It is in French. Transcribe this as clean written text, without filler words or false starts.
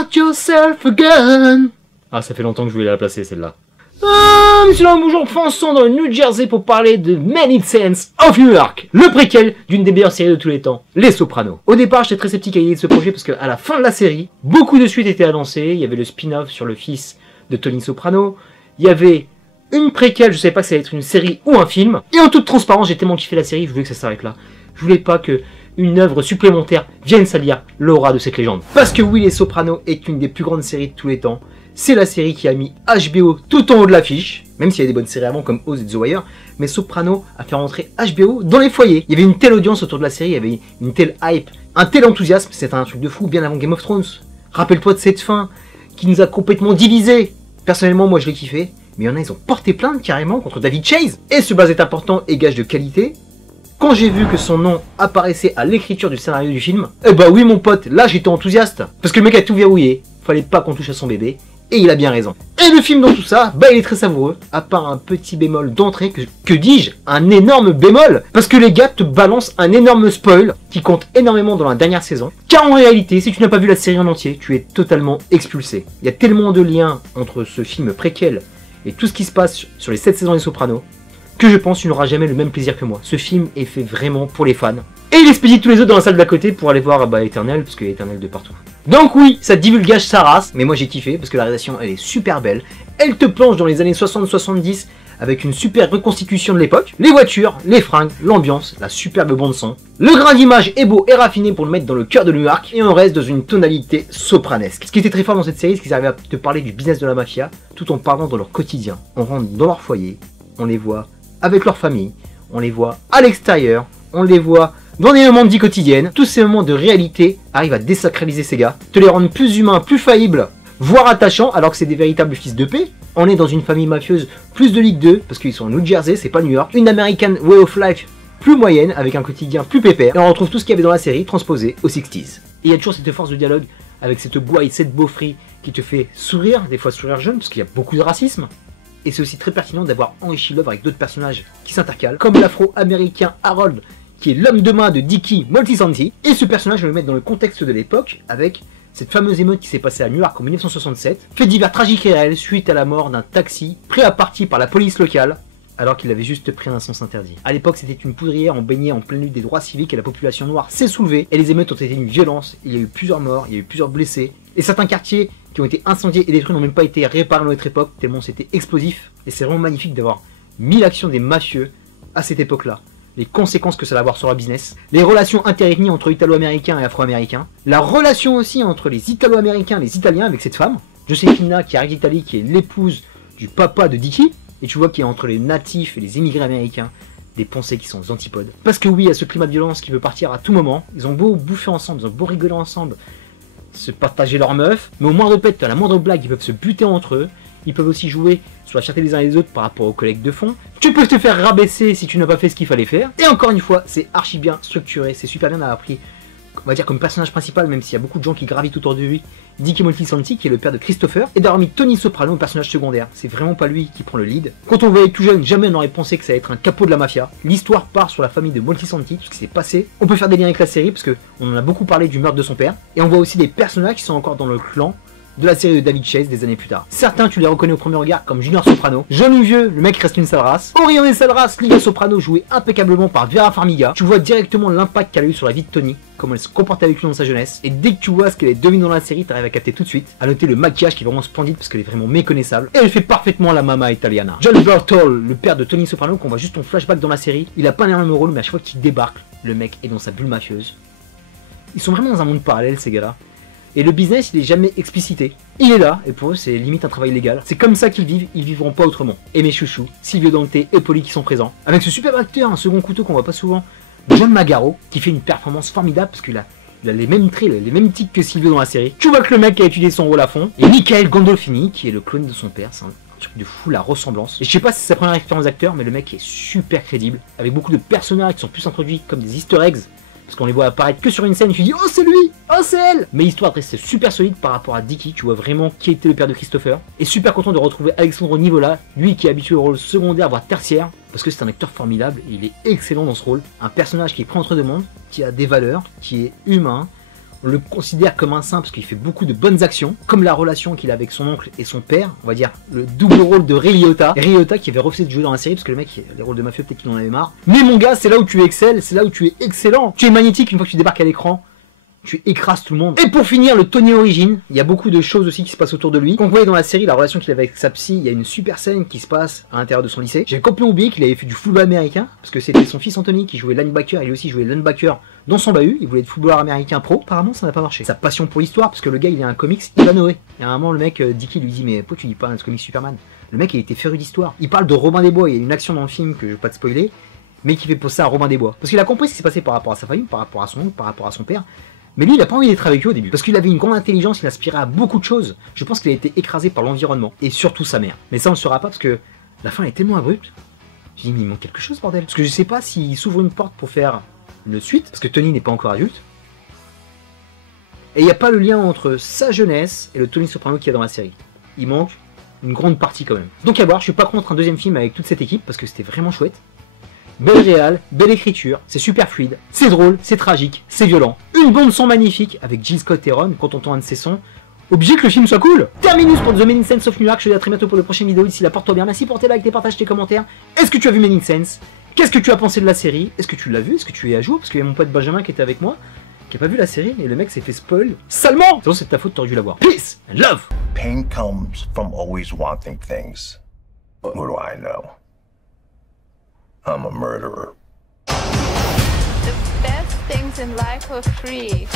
got yourself a gun. Ah, ça fait longtemps que je voulais la placer, celle-là. Monsieur là, bonjour, fonçons dans le New Jersey pour parler de Many Saints of New York, le préquel d'une des meilleures séries de tous les temps, Les Sopranos. Au départ, j'étais très sceptique à l'idée de ce projet parce qu'à la fin de la série, beaucoup de suites étaient annoncées. Il y avait le spin-off sur le fils de Tony Soprano, il y avait une préquelle, je savais pas que ça allait être une série ou un film, et en toute transparence, j'ai tellement kiffé la série, je voulais que ça s'arrête là. Je voulais pas que une œuvre supplémentaire vienne salir l'aura de cette légende. Parce que oui, Les Sopranos est une des plus grandes séries de tous les temps. C'est la série qui a mis HBO tout en haut de l'affiche, même s'il y a des bonnes séries avant comme Oz et The Wire, mais Sopranos a fait rentrer HBO dans les foyers. Il y avait une telle audience autour de la série, il y avait une telle hype, un tel enthousiasme, c'était un truc de fou bien avant Game of Thrones. Rappelle-toi de cette fin qui nous a complètement divisés. Personnellement, moi je l'ai kiffé, mais il y en a, ils ont porté plainte carrément contre David Chase. Et ce buzz est important et gage de qualité. Quand j'ai vu que son nom apparaissait à l'écriture du scénario du film, eh bah oui mon pote, là j'étais enthousiaste. Parce que le mec a tout verrouillé, fallait pas qu'on touche à son bébé. Et il a bien raison. Et le film dans tout ça, bah il est très savoureux, à part un petit bémol d'entrée, que dis-je, un énorme bémol, parce que les gars te balancent un énorme spoil, qui compte énormément dans la dernière saison, car en réalité, si tu n'as pas vu la série en entier, tu es totalement expulsé. Il y a tellement de liens entre ce film préquel et tout ce qui se passe sur les 7 saisons des Sopranos, que je pense que tu n'auras jamais le même plaisir que moi. Ce film est fait vraiment pour les fans. Et il expédie tous les autres dans la salle d'à côté pour aller voir Eternal, parce qu'il y a Eternal de partout. Donc oui, ça divulgage sa race, mais moi j'ai kiffé parce que la réalisation elle est super belle. Elle te plonge dans les années 60-70 avec une super reconstitution de l'époque. Les voitures, les fringues, l'ambiance, la superbe bande son. Le grain d'image est beau et raffiné pour le mettre dans le cœur de New York et on reste dans une tonalité sopranesque. Ce qui était très fort dans cette série, c'est qu'ils arrivaient à te parler du business de la mafia tout en parlant dans leur quotidien. On rentre dans leur foyer, on les voit avec leur famille, on les voit à l'extérieur, on les voit dans des moments de vie quotidienne. Tous ces moments de réalité arrivent à désacraliser ces gars, te les rendre plus humains, plus faillibles, voire attachants, alors que c'est des véritables fils de paix. On est dans une famille mafieuse plus de Ligue 2, parce qu'ils sont au New Jersey, c'est pas New York. Une American way of life plus moyenne, avec un quotidien plus pépère. Et on retrouve tout ce qu'il y avait dans la série, transposé aux 60s. Et il y a toujours cette force de dialogue, avec cette gouaille, cette beaufrie, qui te fait sourire, des fois sourire jeune, parce qu'il y a beaucoup de racisme. Et c'est aussi très pertinent d'avoir enrichi l'œuvre avec d'autres personnages qui s'intercalent, comme l'afro-américain Harold, qui est l'homme de main de Dickie Moltisanti. Et ce personnage, je vais le mettre dans le contexte de l'époque, avec cette fameuse émeute qui s'est passée à New York en 1967, fait divers tragiques et réels suite à la mort d'un taxi pris à partie par la police locale, alors qu'il avait juste pris un sens interdit. À l'époque, c'était une poudrière, on baignait en pleine lutte des droits civiques et la population noire s'est soulevée, et les émeutes ont été une violence, il y a eu plusieurs morts, il y a eu plusieurs blessés, et certains quartiers qui ont été incendiés et détruits n'ont même pas été réparés dans notre époque, tellement c'était explosif, et c'est vraiment magnifique d'avoir mis l'action des mafieux à cette époque-là. Les conséquences que ça va avoir sur la business, les relations interethnies entre italo-américains et afro-américains, la relation aussi entre les italo-américains et les italiens avec cette femme, Josefina qui arrive d'Italie, qui est l'épouse du papa de Dickie, et tu vois qu'il y a entre les natifs et les immigrés américains des pensées qui sont aux antipodes. Parce que oui, il y a ce climat de violence qui veut partir à tout moment, ils ont beau bouffer ensemble, ils ont beau rigoler ensemble, se partager leurs meufs, mais au moindre pet, à la moindre blague, ils peuvent se buter entre eux. Ils peuvent aussi jouer sur la fierté des uns et des autres par rapport aux collègues de fond. Tu peux te faire rabaisser si tu n'as pas fait ce qu'il fallait faire. Et encore une fois, c'est archi bien structuré, c'est super bien d'avoir pris, on va dire, comme personnage principal, même s'il y a beaucoup de gens qui gravitent autour de lui, Dickie Moltisanti, qui est le père de Christopher, et d'avoir mis Tony Soprano, le personnage secondaire. C'est vraiment pas lui qui prend le lead. Quand on voyait tout jeune, jamais on n'aurait pensé que ça allait être un capot de la mafia. L'histoire part sur la famille de Moltisanti, tout ce qui s'est passé. On peut faire des liens avec la série, parce qu'on en a beaucoup parlé du meurtre de son père, et on voit aussi des personnages qui sont encore dans le clan de la série de David Chase des années plus tard. Certains, tu les reconnais au premier regard comme Junior Soprano. Jeune ou vieux, le mec reste une sale race. Orion et sale race, Livia Soprano joué impeccablement par Vera Farmiga. Tu vois directement l'impact qu'elle a eu sur la vie de Tony, comment elle se comportait avec lui dans sa jeunesse. Et dès que tu vois ce qu'elle est devenue dans la série, t'arrives à capter tout de suite. À noter le maquillage qui est vraiment splendide parce qu'elle est vraiment méconnaissable. Et elle fait parfaitement la mama italiana. John Bertol, le père de Tony Soprano, qu'on voit juste en flashback dans la série. Il a pas un énorme rôle, mais à chaque fois qu'il débarque, le mec est dans sa bulle mafieuse. Ils sont vraiment dans un monde parallèle, ces gars-là. Et le business, il est jamais explicité. Il est là, et pour eux, c'est limite un travail légal. C'est comme ça qu'ils vivent, ils vivront pas autrement. Et mes chouchous, Silvio Dante et Poli qui sont présents. Avec ce super acteur, un second couteau qu'on voit pas souvent, John Magaro, qui fait une performance formidable parce qu'il a les mêmes traits, les mêmes tics que Silvio dans la série. Tu vois que le mec a étudié son rôle à fond. Et Michael Gandolfini, qui est le clone de son père, c'est un truc de fou, la ressemblance. Et je sais pas si c'est sa première expérience d'acteur, mais le mec est super crédible. Avec beaucoup de personnages qui sont plus introduits comme des easter eggs. Parce qu'on les voit apparaître que sur une scène et tu dis oh c'est lui, oh c'est elle. Mais l'histoire reste super solide par rapport à Dickie, tu vois vraiment qui était le père de Christopher. Et super content de retrouver Alessandro Nivola, lui qui est habitué au rôle secondaire voire tertiaire, parce que c'est un acteur formidable, et il est excellent dans ce rôle. Un personnage qui est pris entre deux mondes, qui a des valeurs, qui est humain. on le considère comme un saint parce qu'il fait beaucoup de bonnes actions, comme la relation qu'il a avec son oncle et son père, on va dire le double rôle de Ray Liotta. Ray Liotta qui avait refusé de jouer dans la série parce que le mec, les rôles de mafieux, peut-être qu'il en avait marre. Mais mon gars, c'est là où tu excelles, c'est là où tu es excellent. Tu es magnétique une fois que tu débarques à l'écran. Tu écrases tout le monde. Et pour finir, le Tony Origin, il y a beaucoup de choses aussi qui se passent autour de lui. Quand vous voyez dans la série la relation qu'il avait avec sa psy, il y a une super scène qui se passe à l'intérieur de son lycée. J'ai complètement oublié qu'il avait fait du football américain, parce que c'était son fils Anthony qui jouait linebacker, il aussi jouait linebacker dans son bahut, il voulait être footballeur américain pro, apparemment ça n'a pas marché. Sa passion pour l'histoire, parce que le gars il est un comics Ivanhoe. Et à un moment le mec, Dicky lui dit mais pourquoi tu dis pas un comics Superman? Le mec il était féru d'histoire. Il parle de Robin des Bois, il y a une action dans le film que je vais pas te spoiler, mais qui fait penser à Robin des Bois. Parce qu'il a compris ce qui s'est passé par rapport à sa famille, par rapport à son oncle, par rapport à son père. Mais lui, il a pas envie d'être avec eux au début. Parce qu'il avait une grande intelligence, il aspirait à beaucoup de choses. Je pense qu'il a été écrasé par l'environnement. Et surtout sa mère. Mais ça, on le saura pas parce que la fin est tellement abrupte. Je dis, mais il manque quelque chose, bordel. Parce que je sais pas s'il s'ouvre une porte pour faire une suite. Parce que Tony n'est pas encore adulte. Et il n'y a pas le lien entre sa jeunesse et le Tony Soprano qu'il y a dans la série. Il manque une grande partie quand même. Donc à voir, je suis pas contre un deuxième film avec toute cette équipe. Parce que c'était vraiment chouette. Belle réal, belle écriture, c'est super fluide, c'est drôle, c'est tragique, c'est violent. Une bande son magnifique avec Jill Scott et Ron quand on entend un de ses sons. Obligé que le film soit cool. Terminus pour The Men in Sense of New York. Je te dis à très bientôt pour de prochaines vidéos. D'ici là, porte-toi bien. Merci pour tes likes, tes partages, tes commentaires. Est-ce que tu as vu Men in Sense? Qu'est-ce que tu as pensé de la série? Est-ce que tu l'as vu? Est-ce que tu es à jour? Parce qu'il y a mon pote Benjamin qui était avec moi, qui a pas vu la série et le mec s'est fait spoil salement. C'est de ta faute, t'aurais dû la voir. Peace and love. Pain comes from always wanting things. What do I know? I'm a murderer. The best things in life are free.